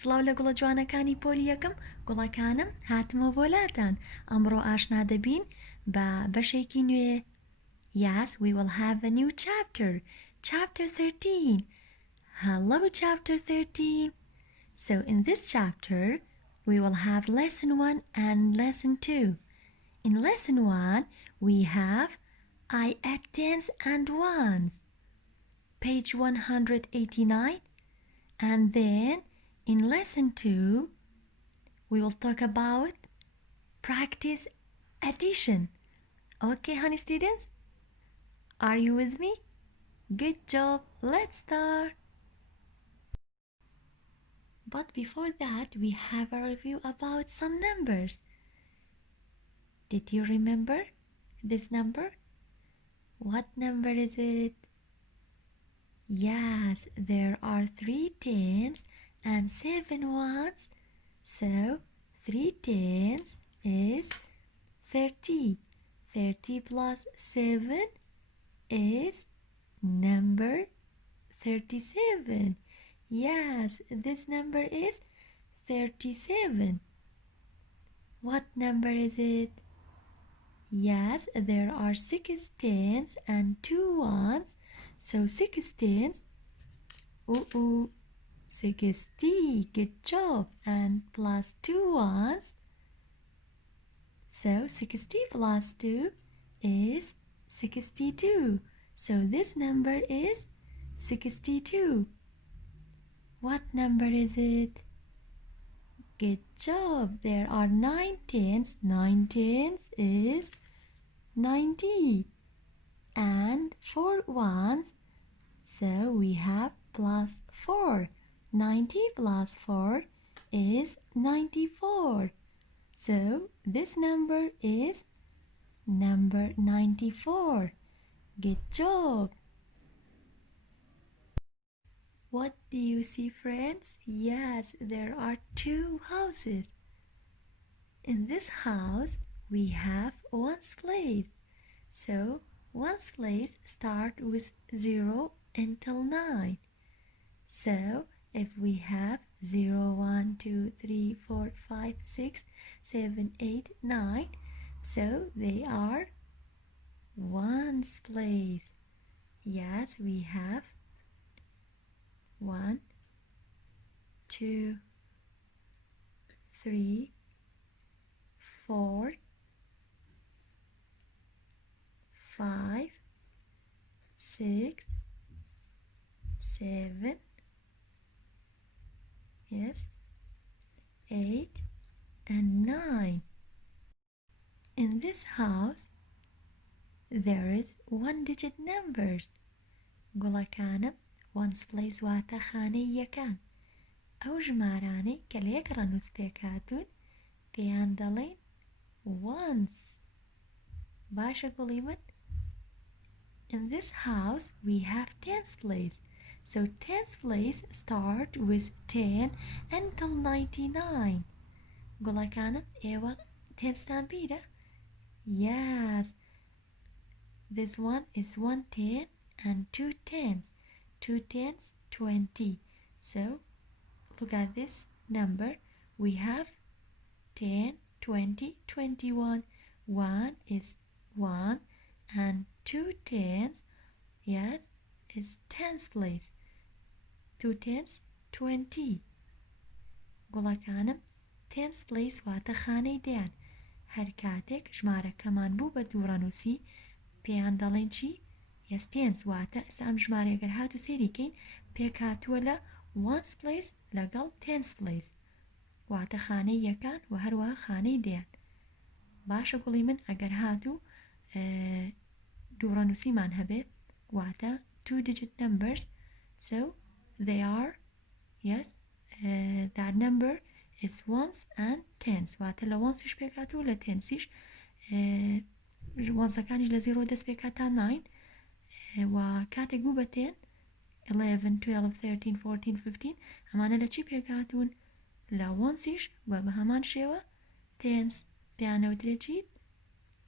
سڵاو لە گوڵە جوانەکانی پۆلی یەکەم گوڵەکانم هاتمەوە بۆلاتان ئەمڕۆ ئاشنا دەبین بە بەشێکی نوێ. Yes, we will have a new chapter. Chapter 13. Hello, chapter 13. So in this chapter, we will have lesson 1 and lesson 2. In lesson 1, we have I add tens and ones. Page 189. And then in lesson 2, we will talk about practice addition. Okay, honey students? Are you with me? Good job. Let's start. But before that, we have a review about some numbers. Did you remember this number? What number is it? Yes, there are 3 tens and 7 ones. So 3 tens is 30. 30 plus 7 is number 37. Yes, this number is 37. What number is it? Yes, there are 6 tens and 2 ones. So 6 tens, 60, good job, and plus 2 ones. So 60 plus 2 is 62. So this number is 62. What number is it? Good job. There are 9 tens. 9 tens is 90. And 4 ones. So we have plus 4. 90 plus 4 is 94. So this number is number 94. Good job. What do you see, friends? Yes, there are 2 houses. In this house, we have ones place. So ones place start with 0 until 9. So if we have 0, 1, 2, 3, 4, 5, 6, 7, 8, 9, so they are ones place. Yes, we have 1, 2, 3, 4, 5, 6, 7, yes, 8 and 9. In this house, there is 1-digit numbers. گوڵەکانم ones place واتە خانەی یەکان. ئەو ژمارانەی کە لە یەک ڕەنووس پێکهاتوون پێیان دەڵێن ones. باشە گوڵی من؟ In this house, we have tens place. So tens place start with 10 until 99. گوڵەکانم ئێوە تێنستان بیرە؟ Yes. This one is 1 10 and 2 tens. 2 tens, 20. So look at this number. We have 10, 20, 21. 1 is 1 and 2 tens, yes, is tens place. 2 tens, 20. گوڵەکانم tens place واتە خانەی دەیان. هەر کاتێک ژمارەکەمان بوو بە دووڕەنووسی پێیان دەڵێن چی؟ yes tens واتە ئێستا ئەم ژمارەیە گەر هات و سێریکەین پێکهاتووە لە ones place لەگەڵ tens place واتە خانەی یەکان و هەروەها خانەی دەیان. باشە گوڵی من ئەگەر هاتوو دووڕەنووسیمان هەبێ واتە 2-digit numbers. So they are, yes, that number is ones and tens. واتە لە onesیش پێکهاتوو لە tenسیش onesەکانیش لە 0 دەست پێکات تا 9 و کاتێک بوو بە 10 11 12 13 14 15 ئەمانە لە چی پێکهاتوون؟ لە onesیش و بە هەمان شێوە tens پیانەوترێ چیت؟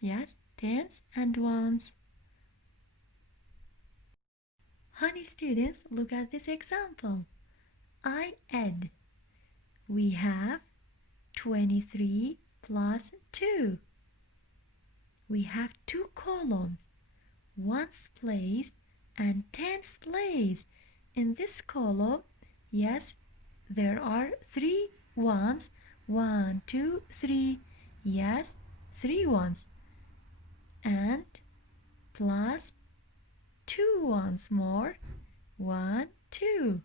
yes, tens and ones. Honey students, look at this example. I add we have 23 plus 2. We have two columns, ones place and tens place. In this column, yes, there are 3 ones. 1, 2, 3. Yes, 3 ones. And plus 2 ones more. 1, 2.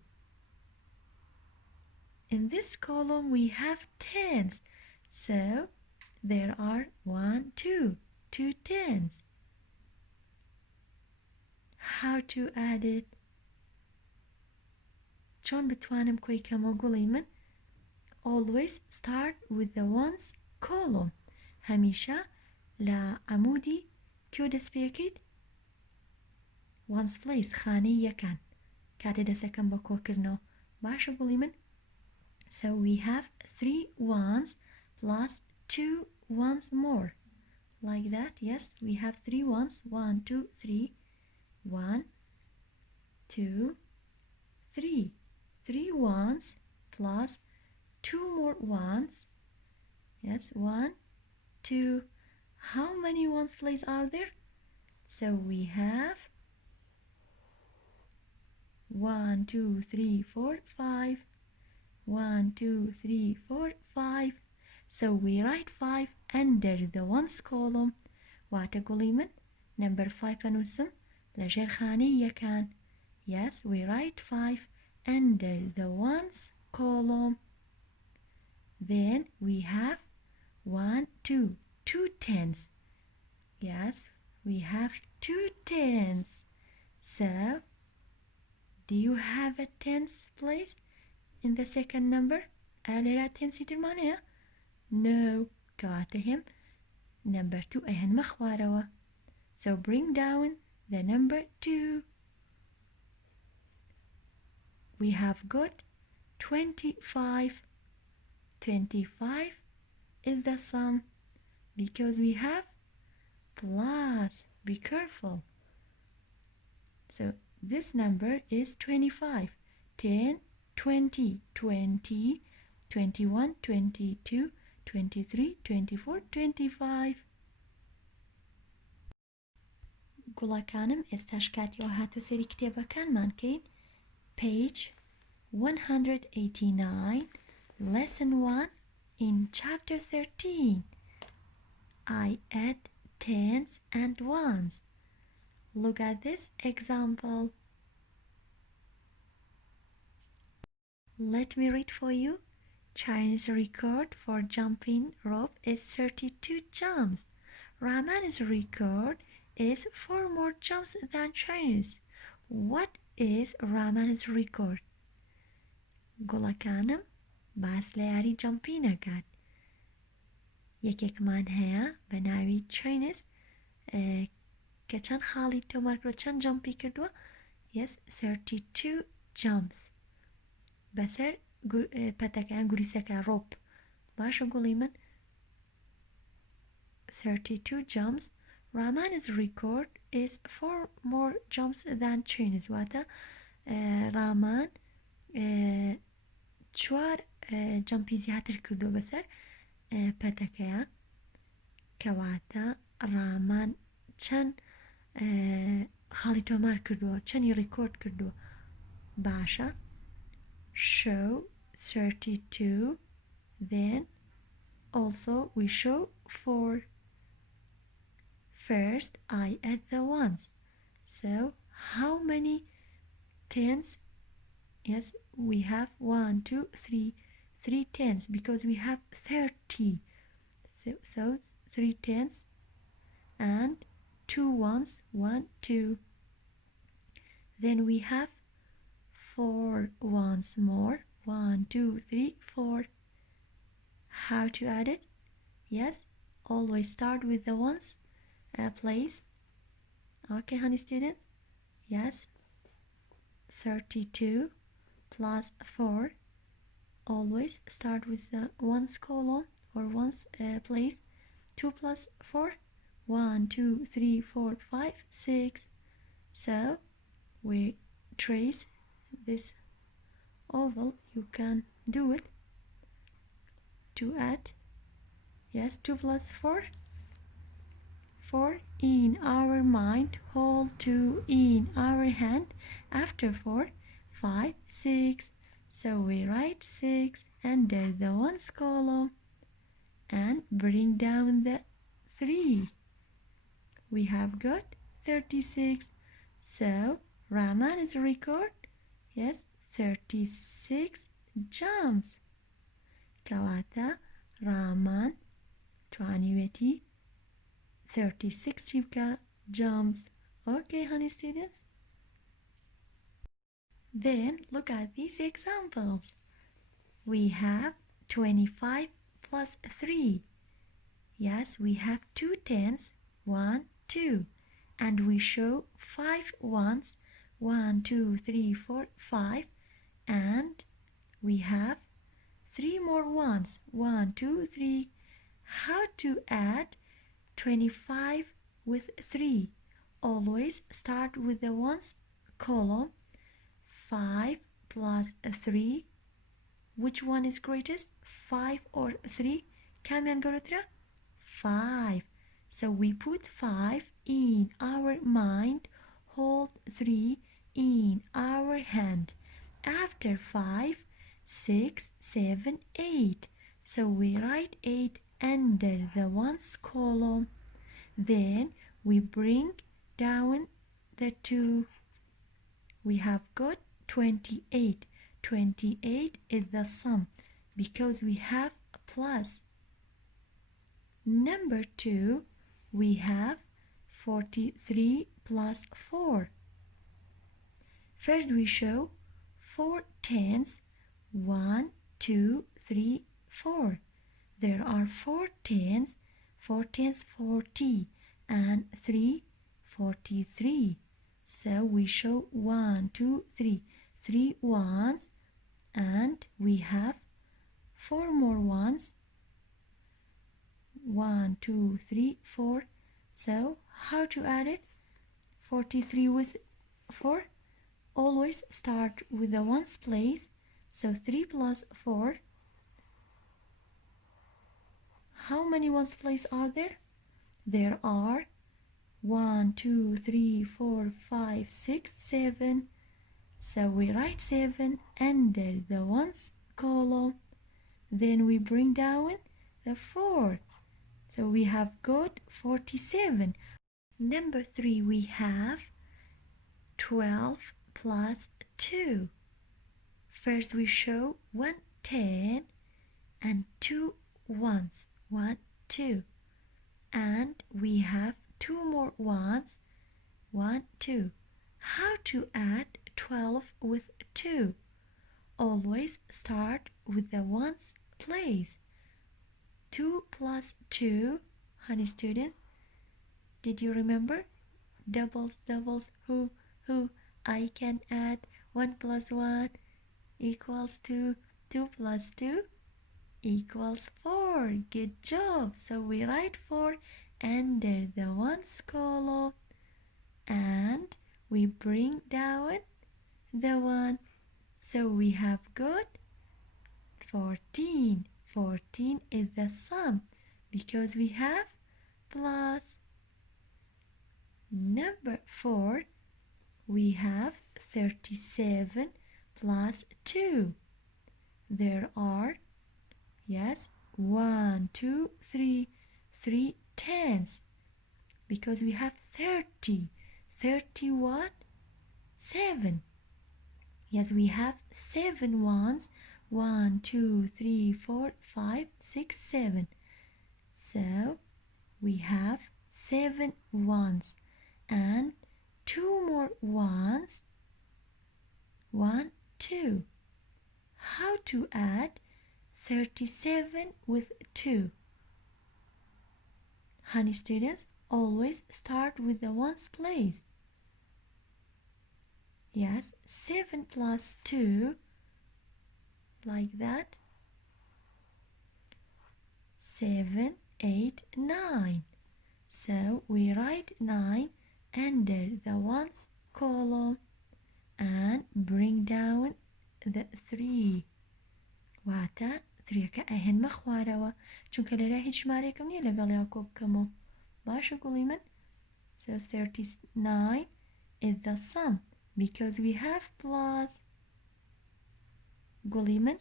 In this column we have tens, so there are 1, 2, 2 tens. How to add it? چۆن بتوانم کۆی کەمە گوڵی من؟ Always start with the ones column. هەمیشە لە عەمودی کێو دەست پێکەیت؟ ones place خانەی یەکان کاتێ دەسەکەم بە کۆکردنەوە. باشە گوڵی من؟ So we have 3 ones plus 2 ones more. Like that, yes, we have 3 ones. 1, 2, 3. 1, 2, 3. 3 ones plus 2 more ones. Yes, 1, 2. How many ones please are there? So we have 1, 2, 3, 4, 5. 1, 2, 3, 4, 5. So we write 5 under the ones column. واتە گوڵی من number 5 ئەنووسم لەژێر خانەی یەکان. Yes, we write 5 under the ones column. Then we have 1, 2, 2 tens. Yes, we have 2 tens. So, do you have a tens place in the second number? لێرە تێنسی درمانەیە؟ No. کەواتە هێم number 2 ئەهێنمە خوارەوە. So bring down the number 2. We have got 25. 25 is the sum because we have plus. Be careful. So this number is 25. 10, 20, 20, 21, 22, 23, 24, 25. گوڵەکانم ئێستاش کاتیەوە هاتو سەری کتێبەکانمان کەین. Page 189, lesson 1 in chapter 13. I add tens and ones. Look at this example. Let me read for you. Chinese record for jumping rope is 32 jumps. Rahman's record is 4 more jumps than Chinese. What is Rahman's record? گوڵەکانم باس لە یاری جەمپی نەکات. یەکێکمان هەیە بە ناوی Chinese کە چەند خاڵی تۆمار کردووە چەند جەمپی کردووە؟ Yes, 32 jumps. بەسەر پەتەکەیان گولیسەکە ڕۆپ. باشە گوڵی من 32 jumps. Rahman's record is 4 more jumps than Chinese. واتە ڕامان 4 جەمپی زیاتر کردو بەسەر پەتەکەیە کەواتە ڕامان چەند خاڵی تۆمار کردووە چەندی ڕیکۆرد کردووە. باشە show 32. Then also we show 4. First I add the ones. So how many tens? Yes, we have 1, 2, 3. 3 tens because we have 30. So 3 tens and 2 ones. 1, 2. Then we have 4 ones more. 1, 2, 3, 4. How to add it? Yes, always start with the ones place. Okay, honey students? Yes, 32 plus 4. Always start with the ones column or ones place. 2 plus 4. 1, 2, 3, 4, 5, 6. So we trace this oval. You can do it. to add, yes, 2 plus 4. 4 in our mind, hold 2 in our hand. After 4, 5, 6. So we write 6 under the ones column and bring down the 3. We have got 36. So Rahman's record, yes, 36 jumps. كواتا Rahman توانيويتي 36 شبكة jumps. Okay, honey students? Then look at these examples. We have 25 plus 3. Yes, we have 2 tens, 1, 2. And we show 5 ones, 1, 2, 3, 4, 5. And we have 3 more ones, 1, 2, 3. How to add 25 with 3? Always start with the ones column. 5 plus 3. Which one is greatest? 5 or 3? كم ينقل 5. So we put 5 in our mind, hold 3 in our hand. After 5, 6, 7, 8. So we write 8 under the ones column. Then we bring down the 2. We have got 28. 28 is the sum because we have a plus. Number 2, we have 43 plus 4. First we show 4 tens, 1, 2, 3, 4. There are 4 tens, 40, and 3, 43. So we show 1, 2, 3, 3 ones, and we have 4 more ones. 1, 2, 3, 4. So how to add it? 43 with 4. Always start with the ones place. So 3 plus 4. How many ones place are there? There are 1, 2, 3, 4, 5, 6, 7. So we write 7 under the ones column. Then we bring down the 4. So we have got 47. Number 3, we have 12 plus 2. First we show 1 10 and 2 ones. 1, 2. And we have 2 more ones. 1, 2. How to add 12 with 2? Always start with the ones place. 2 plus 2, honey students, did you remember? Doubles, who, I can add 1 plus 1 equals 2, 2 plus 2 equals 4. Good job. So we write 4 under the ones column and we bring down the 1. So we have got 14. 14 is the sum because we have plus. Number 4, we have 37 plus 2. There are, yes, 1, 2, 3, 3 tens because we have 30. 30 what? 7. Yes, we have 7 ones. 1, 2, 3, 4, 5, 6, 7. So we have 7 ones and 2 more ones. 1, 2. How to add 37 with 2? Honey students, always start with the ones place. Yes, 7 plus 2, like that. 7, 8, 9. So we write 9 under the ones column and bring down the 3. Wata 3 ئەهێنمە خوارەوە چونکە لێرە هیچ ژمارەیەکم نییە لەگەڵیا کۆ بکەمەوە باشە گوڵی من so 39 is the sum because we have plus گوڵی من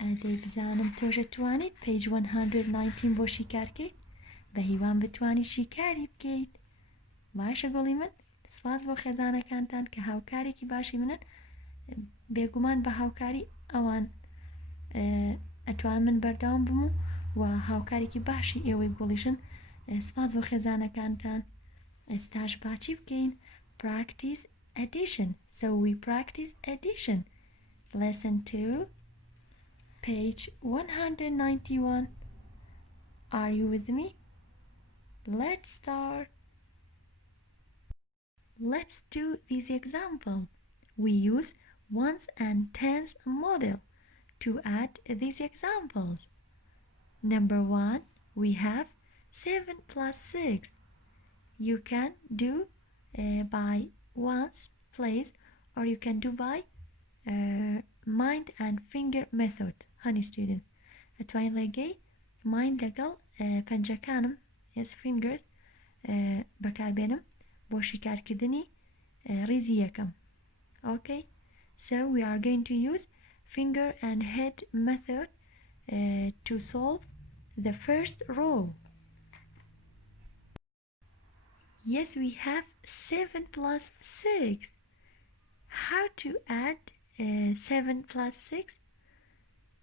ئەدەی بزانم تۆژە توانیت page 119 بۆ شیکارکەیت بە هیوان بتوانی شیکاری بکەیت باشە گوڵی من سپاس بۆ خێزانەکانتان کە هاوکارێکی باشی منن بێگومان بە هاوکاری ئەوان ئەتوان من بەردەوام بم و هاوکارێکی باشی ئێوەی گوڵیشن سپاس بۆ خێزانەکانتان ئێستاش باچی بکەین practice addition so we practice addition lesson 2 page 191 are you with me let's start let's do this example we use ones and tens model to add these examples. Number 1, we have 7 plus 6. You can do by ones place or you can do by mind and finger method. Honey students. Atwain legi mind legal panjakanum yes fingers bakar benim bo shikar kidini rizi yakam. Okay, so we are going to use finger and head method to solve the first row. Yes, we have 7 plus 6. How to add 7 plus 6?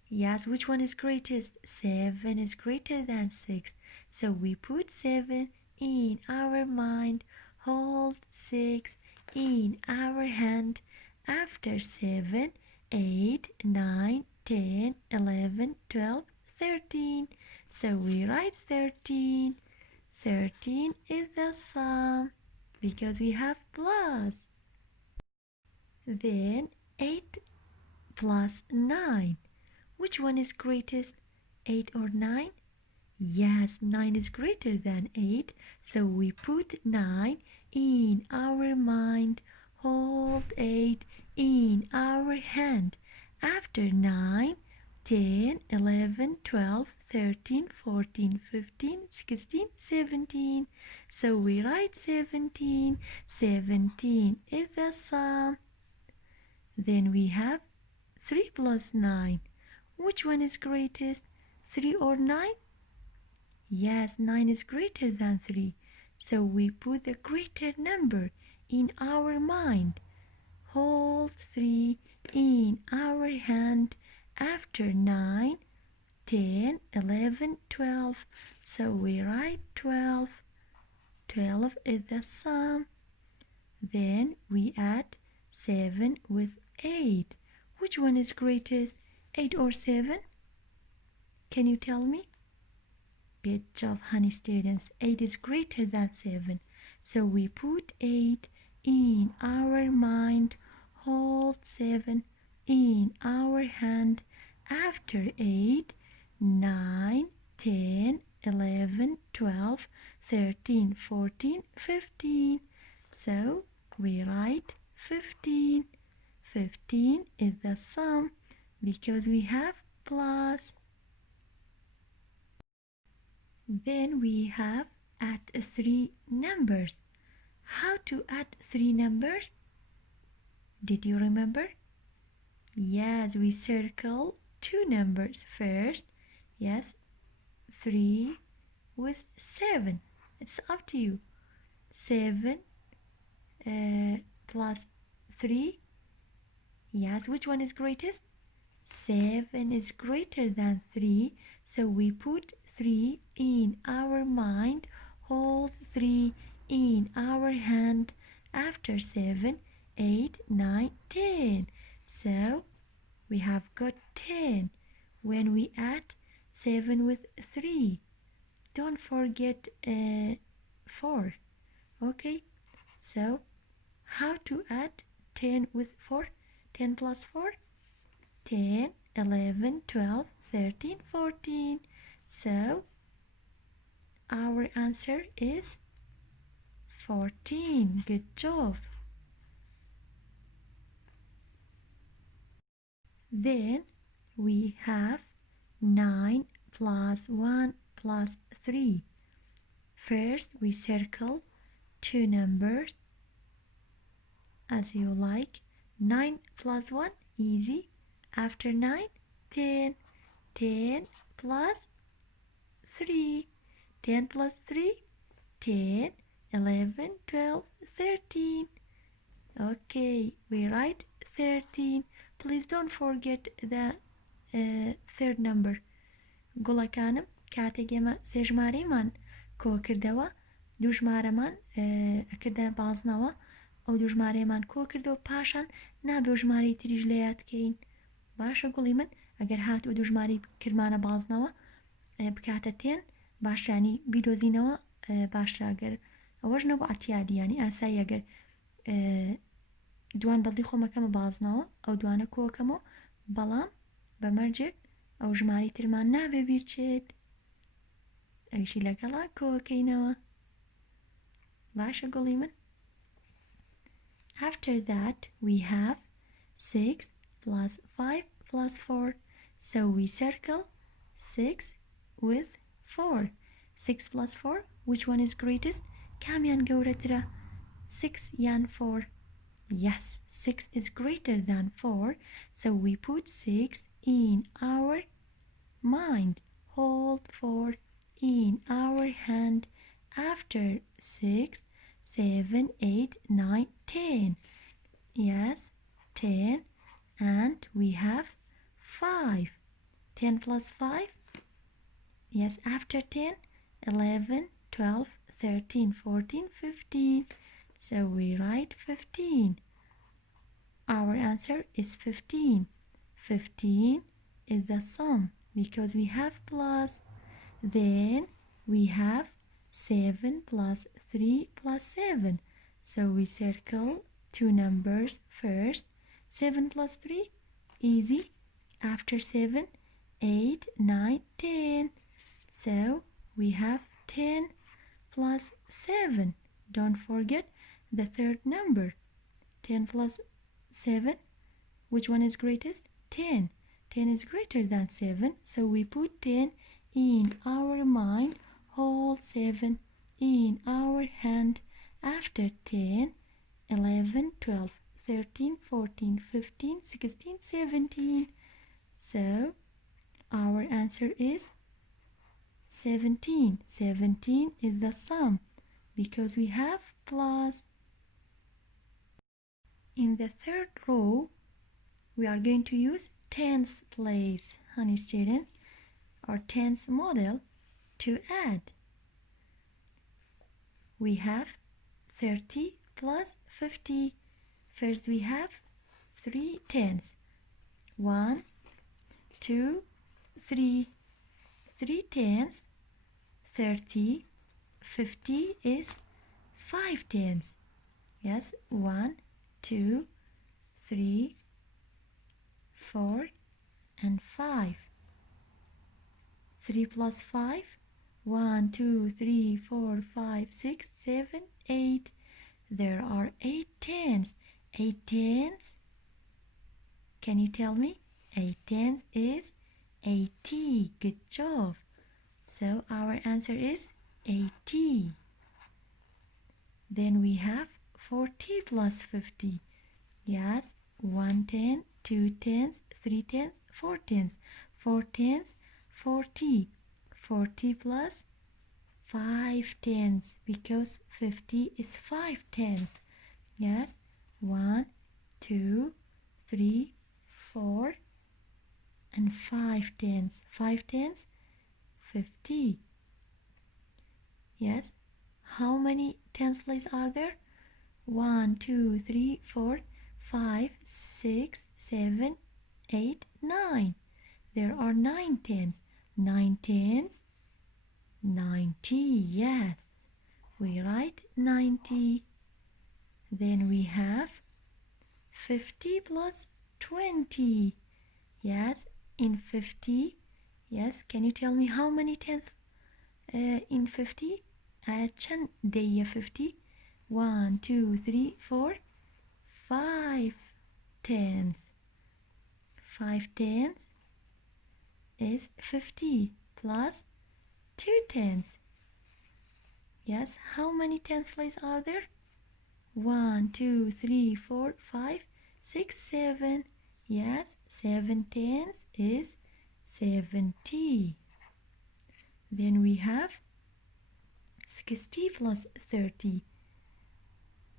Yes, which one is greatest? 7 is greater than 6. So we put 7 in our mind, hold 6 in our hand. After 7, 8, 9, 10, 11, 12, 13. So we write 13. 13 is the sum because we have plus. Then 8 plus 9. Which one is greatest? 8 or 9? Yes, 9 is greater than 8. So we put 9 in our mind. Hold 8 in our hand. After 9, 10, 11, 12, 13, 14, 15, 16, 17. So we write 17. 17 is the sum. Then we have 3 plus 9. Which one is greatest? 3 or 9? Yes, 9 is greater than 3. So we put the greater number in our mind. Hold 3 in our hand. After 9, 10, 11, 12. So we write 12. 12 is the sum. Then we add 7 with 8. Which one is greatest? 8 or 7? Can you tell me? Good job, honey students. 8 is greater than 7. So we put 8 in our mind. Hold 7 in our hand. After 8, 9, 10, 11, 12, 13, 14, 15. So we write 15. 15 is the sum because we have plus. Then we have add 3 numbers. How to add 3 numbers? Did you remember? Yes, we circle 2 numbers first. Yes, 3 with 7. It's up to you. 7 plus 3. Yes, which one is greatest? 7 is greater than 3. So we put 3 in our mind. Hold 3 in our hand. After 7, 8, 9, 10. So we have got 10 when we add 7 with 3. Don't forget 4. Okay, so how to add 10 with 4? 10 plus 4? 10, 11, 12, 13, 14. So our answer is 14. Good job. Then we have 9 plus 1 plus 3. First, we circle two numbers as you like. 9 plus 1, easy. After 9, 10. 10 plus 3. 10 plus 3, 10, 11, 12, 13. Okay, we write 13. Please don't forget the third number. گوڵەکانم کاتێک ئێمە سێ ژمارەیمان کۆ کردەوە دوو ژمارەمان ئەکردە بازنەوە ئەو دوو ژمارەیەمان کۆ کردەوە پاشان نابێ ژمارەی تریش لە یادکەین. باشە گوڵی من ئەگەر هات و دوو ژماری کردمانە بازنەوە بکاتە تێن باشانی بیدۆزینەوە باشراگەر ئەوەش نەبوو ئەتیادی ینی ئاسایی ئەگەر دوان بەڵی خۆمەکەمە بازنەوە ئەو دوانە کۆکەمەوە بەڵام بەمەرجێک ئەو ژماری ترمان نابێ بیرچێت ئەویشی لەگەڵا کۆکەینەوە. باشە گوڵی من. After that we have 6 plus 5 plus 4. So we circle 6 with 4. 6 plus 4, which one is greatest? کامیان گەورەترە 6 یان 4. Yes, 6 is greater than 4, so we put 6 in our mind. Hold 4 in our hand. After 6, 7, 8, 9, 10. Yes, 10, and we have 5. 10 plus 5. Yes, after 10, 11, 12, 13, 14, 15. So we write 15. Our answer is 15. 15 is the sum because we have plus. Then we have 7 plus 3 plus 7. So we circle two numbers first. 7 plus 3, easy. After 7, 8, 9, 10. So we have 10 plus 7. Don't forget the third number. 10 plus 7, which one is greatest? 10. 10 is greater than 7, so we put 10 in our mind. Hold 7 in our hand. After 10, 11, 12, 13, 14, 15, 16, 17. So our answer is 17. 17 is the sum because we have plus. In the third row, we are going to use tens place, honey students, or tens model to add. We have 30 plus 50. First we have 3 tens. 1, 2, 3. 3 tens, 30, 50 is 5 tens. Yes, 1, 2, 3, 4, and 5. 3 plus 5, 1, 2, 3, 4, 5, 6, 7, 8. There are 8 tens. 8 tens. Can you tell me? 8 tens is 80. Good job. So our answer is 80. Then we have 40 plus 50. Yes, 1 10, 2 tens, 3 tens, 4 tens. 4 tens, 40. 40 plus 5 tens because 50 is 5 tens. Yes, 1, 2, 3, 4, and 5 tens. 5 tens, 50. Yes, how many tens places are there? 1, 2, 3, 4, 5, 6, 7, 8, 9. There are 9 tens. 9 tens, 90. Yes, we write 90. Then we have 50 plus 20. Yes, in 50. Yes, can you tell me how many tens in 50? چند دیه 50? 1, 2, 3, 4, 5 tens. 5 tens. is 50 plus 2 tens. Yes, how many tens place are there? 1, 2, 3, 4, 5, 6, 7. Yes, 7 tens is 70. Then we have 60 plus 30.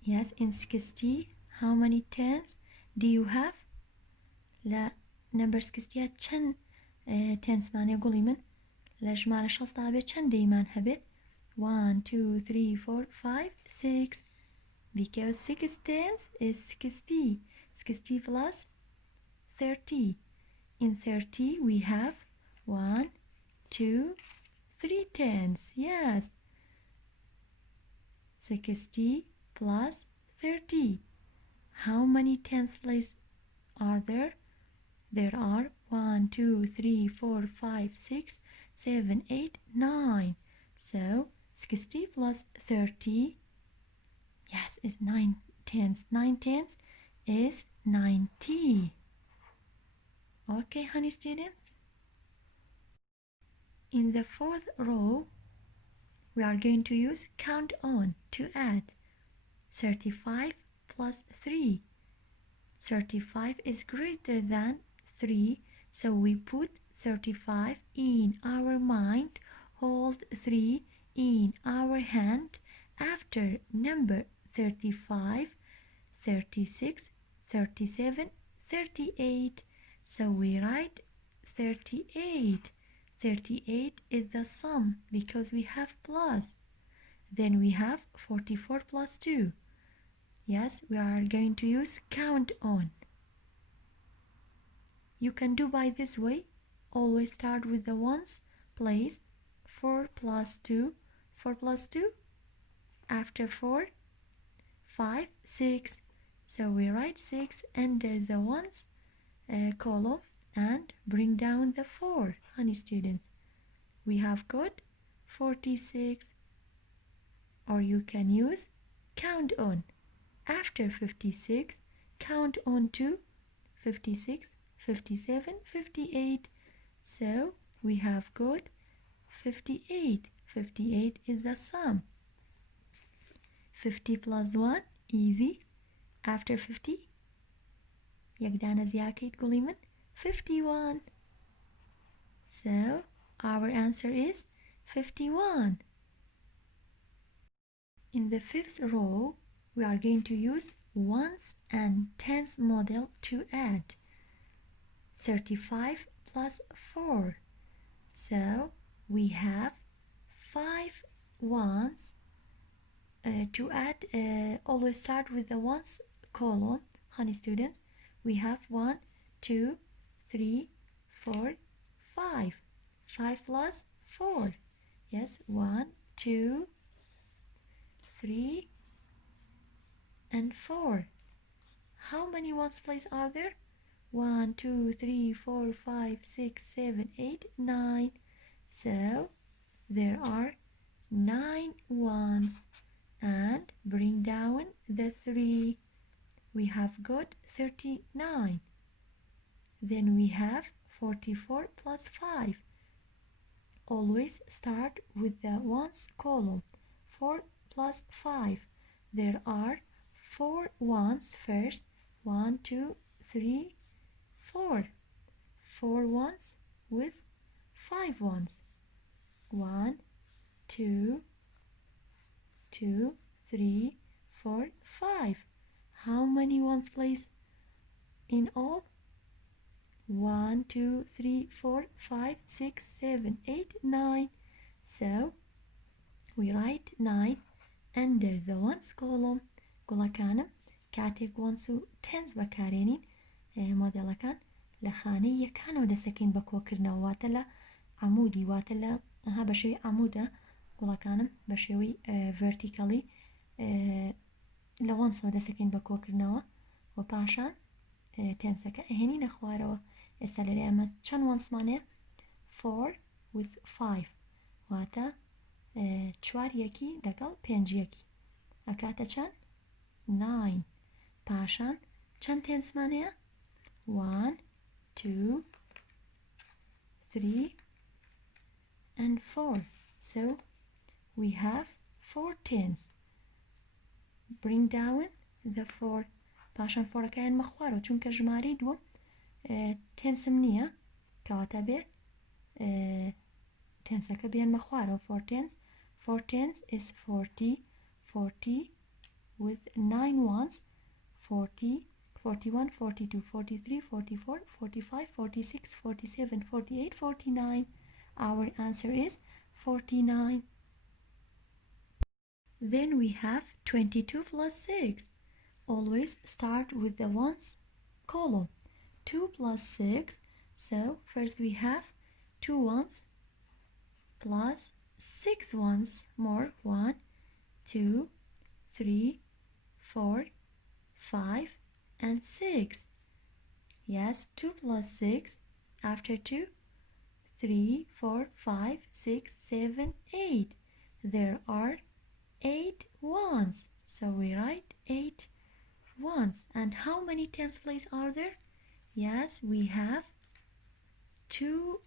Yes, in 60, how many tens do you have? لا number 60 چەند تێنسمانێ گوڵی من لە ژمارە 6 تا بێت چەند دەیمان هەبێت 1 2 3 4 5 6 because 6 tens is 60 60 plus 30. In 30 we have 1 2 3 tens. Yes, 60 plus 30. How many tens place are there? There are 1 2 3 4 5 6 7 8 9. So 60 plus 30, yes, is 9 tens. 9 tens is 90. Okay, honey students. In the fourth row, we are going to use count on to add 35 plus 3. 35 is greater than 3, so we put 35 in our mind, hold 3 in our hand. After number 35, 36, 37, 38. So we write 38. 38 is the sum because we have plus. Then we have 44 plus 2. Yes, we are going to use count on. You can do by this way. Always start with the ones place. 4 plus 2. 4 plus 2. After 4, 5, 6. So we write 6 under the ones column and bring down the 4. Honey students, we have got 46, or you can use count on. After 56, count on to 56, 57, 58. So we have got 58. 58 is the sum. 50 plus 1, easy. After 50, یەکدانە زیاکەیت گوڵی من 51. So our answer is 51. In the fifth row, we are going to use ones and tens model to add 35 plus 4. So we have 5 ones. To add, always start with the ones column. Honey students, we have 1, 2, 3, 4, 5. 5 plus 4. Yes, 1, 2, 3, and 4. How many ones place are there? 1, 2, 3, 4, 5, 6, 7, 8, 9. So there are 9 ones. And bring down the 3. We have got 39. Then we have 44 plus 5. Always start with the ones column. 4 plus 5. There are 4 ones first. 1, 2, 3, 4. 4 ones with 5 ones. 1, 2, 2, 3, 4, 5. How many ones place in all? 1, 2, 3, 4, 5, 6, 7, 8, 9. So we write 9 under the ones column. گوڵەکانم کاتێک ones و tens بەکارێنین مۆدێڵەکان لە خانەی یەکانەوە دەسەکەین بە کۆکردنەوە واتە لە عمودی واتە لە بە شێوەی عمودە گوڵەکانم بە شێوەی vertically لە onesەوە دەسەکەین بە کۆکردنەوە و پاشان تێنسەکە ئەهێنینە خوارەوە. ئێستا لەرێ ئەمە چەند وەنسمانەیە؟ 4 with 5 واتە 4 یەکی لەگەڵ 5 یەکی ئەکاتە چەند؟ 9. پاشان چەند تێنسمانەیە؟ 1 2 3 and 4. So we have 4 tens. Bring down the 4. پاشان فۆرەکەیان مەخوارەوە چونکە ژمارەی دووەم تێنسم نییە کەواتە بێ تێنسەکە بێن مەخوارەوە 4 tens. 4 tens is 40. 40 with 9 ones. 40, 41, 42, 43, 44, 45, 46, 47, 48, 49. Our answer is 49. Then we have 22 plus 6. Always start with the ones column. 2 plus 6. So first we have 2 ones plus 6 ones more. 1, 2, 3, 4, 5, and 6. Yes, 2 plus 6. After 2, 3, 4, 5, 6, 7, 8. There are 8 ones. So we write 8 ones. And how many tens place are there? Yes, we have 2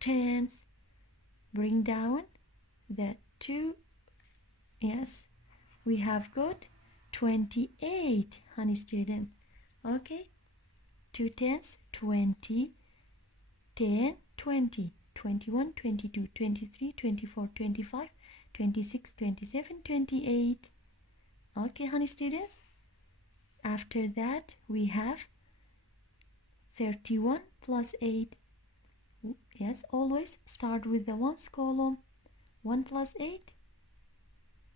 tens. Bring down the 2. Yes, we have got 28, honey students. Okay, 2 tens, 20, 10, 20, 21, 22, 23, 24, 25, 26, 27, 28. Okay, honey students. After that, we have 31 plus 8. Yes, always start with the ones column. 1 plus 8.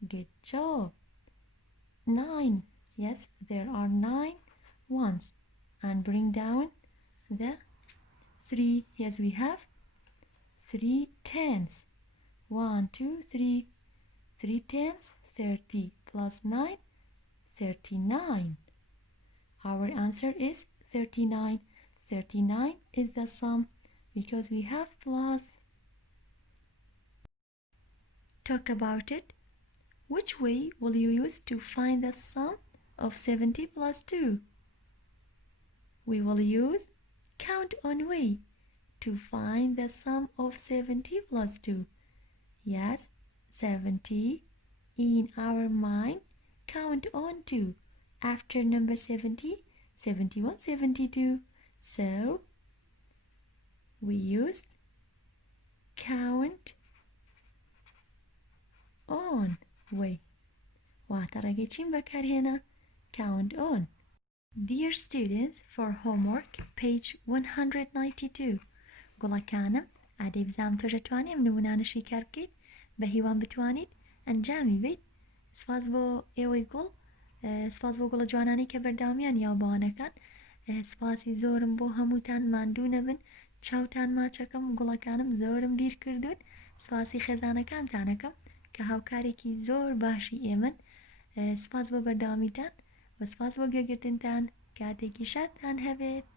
Good job. 9. Yes, there are 9 ones. And bring down the 3. Yes, we have 3 tens. 1, 2, 3. 3 tens, 30 plus 9, 39. Our answer is 39. 39 is the sum because we have plus. Talk about it. Which way will you use to find the sum of 70 plus 2? We will use count on way to find the sum of 70 plus 2. Yes, 70 in our mind, count on 2. After number 70, 71, 72. So we use count on way. واترقي چیم بکارهێنا count on. Dear students, for homework, page 192. گوڵەکانم ئادەی بزانم تۆ دەتوانێت نمونانەشی کار بکەیت بە هیوان بتوانیت ئەنجامی بیت. سپاس بۆ ئێوەی گوڵ، سپاس بۆ گوڵە جوانانەی کە بەرداوامیان یاوبەوانەکان. سپاسی زۆرم بۆ هەمووتان ماندوو نەبن، چاوتان ماچەکەم، گوڵەکانم زۆرم بیر کردوون. سپاسی خێزانەکانتانەکەم کە هاوکارێکی زۆر باشی ئێمن. سپاس بۆ بەرداوامیتان و سپاس بۆ گوێگرتنتان. کاتێکی شادتان هەبێت.